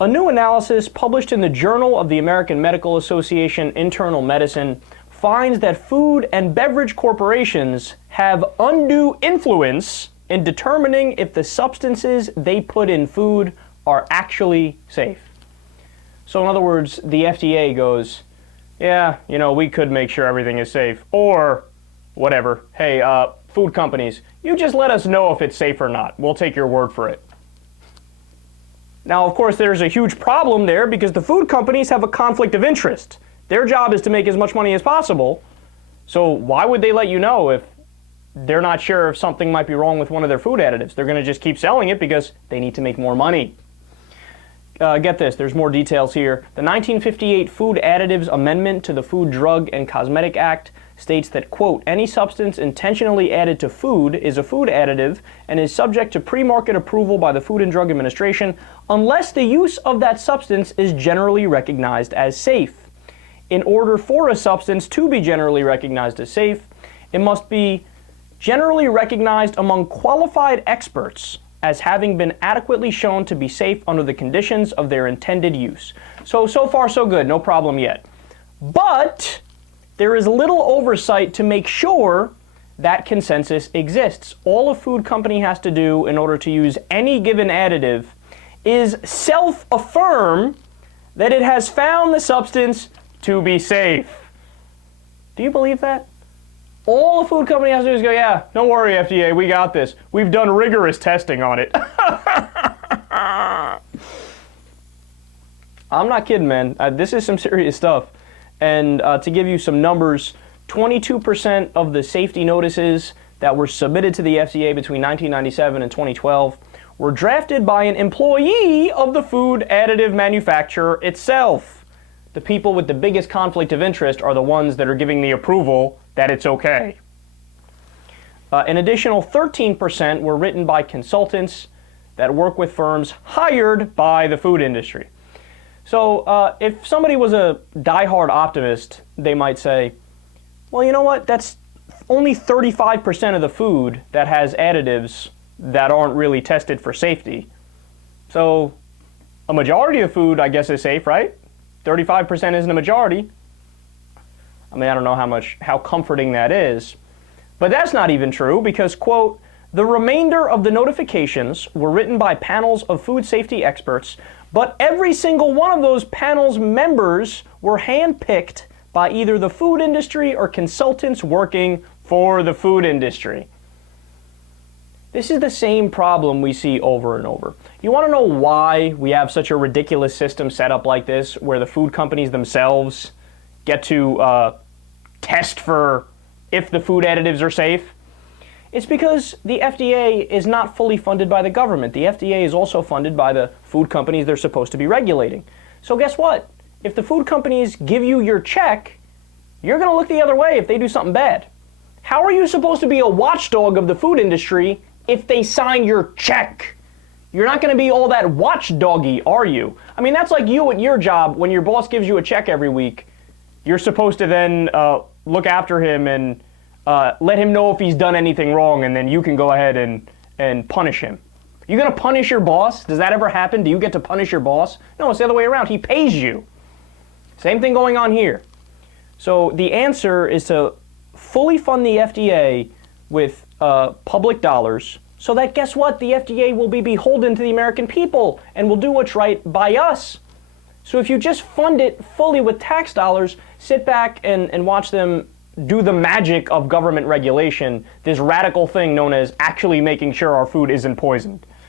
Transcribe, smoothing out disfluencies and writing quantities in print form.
A new analysis published in the Journal of the American Medical Association Internal Medicine finds that food and beverage corporations have undue influence in determining if the substances they put in food are actually safe. So in other words, the FDA goes, yeah, we could make sure everything is safe. Or whatever, hey, food companies, you just let us know if it's safe or not. We'll take your word for it. Now, of course, there's a huge problem there because the food companies have a conflict of interest. Their job is to make as much money as possible. So why would they let you know if they're not sure if something might be wrong with one of their food additives? They're going to just keep selling it because they need to make more money. Get this, there's more details here. The 1958 Food Additives Amendment to the Food, Drug, and Cosmetic Act states that, quote, any substance intentionally added to food is a food additive and is subject to pre-market approval by the Food and Drug Administration unless the use of that substance is generally recognized as safe. In order for a substance to be generally recognized as safe, it must be generally recognized among qualified experts as having been adequately shown to be safe under the conditions of their intended use. So far so good, no problem yet. But there is little oversight to make sure that consensus exists. All a food company has to do in order to use any given additive is self-affirm that it has found the substance to be safe. Do you believe that? All a food company has to do is go, yeah, don't worry, FDA, we got this. We've done rigorous testing on it. I'm not kidding, man. This is some serious stuff. And to give you some numbers, 22% of the safety notices that were submitted to the FDA between 1997 and 2012 were drafted by an employee of the food additive manufacturer itself. The people with the biggest conflict of interest are the ones that are giving the approval that it's okay. An additional 13% were written by consultants that work with firms hired by the food industry. So if somebody was a diehard optimist, they might say, well, you know what, that's only 35% of the food that has additives that aren't really tested for safety. So a majority of food, I guess, is safe, right? 35% isn't a majority. I mean, I don't know how comforting that is. But that's not even true because, quote, the remainder of the notifications were written by panels of food safety experts, but every single one of those panels' members were handpicked by either the food industry or consultants working for the food industry. This is the same problem we see over and over. You want to know why we have such a ridiculous system set up like this, where the food companies themselves get to test for if the food additives are safe? It's because the FDA is not fully funded by the government. The FDA is also funded by the food companies they're supposed to be regulating. So guess what? If the food companies give you your check, you're going to look the other way if they do something bad. How are you supposed to be a watchdog of the food industry if they sign your check? You're not going to be all that watchdoggy, are you? I mean, that's like you at your job. When your boss gives you a check every week, you're supposed to then look after him and let him know if he's done anything wrong, and then you can go ahead and punish him. You're going to punish your boss? Does that ever happen? Do you get to punish your boss? No, it's the other way around. He pays you. Same thing going on here. So the answer is to fully fund the FDA with public dollars so that, guess what? The FDA will be beholden to the American people and will do what's right by us. So if you just fund it fully with tax dollars, sit back and watch them do the magic of government regulation, this radical thing known as actually making sure our food isn't poisoned.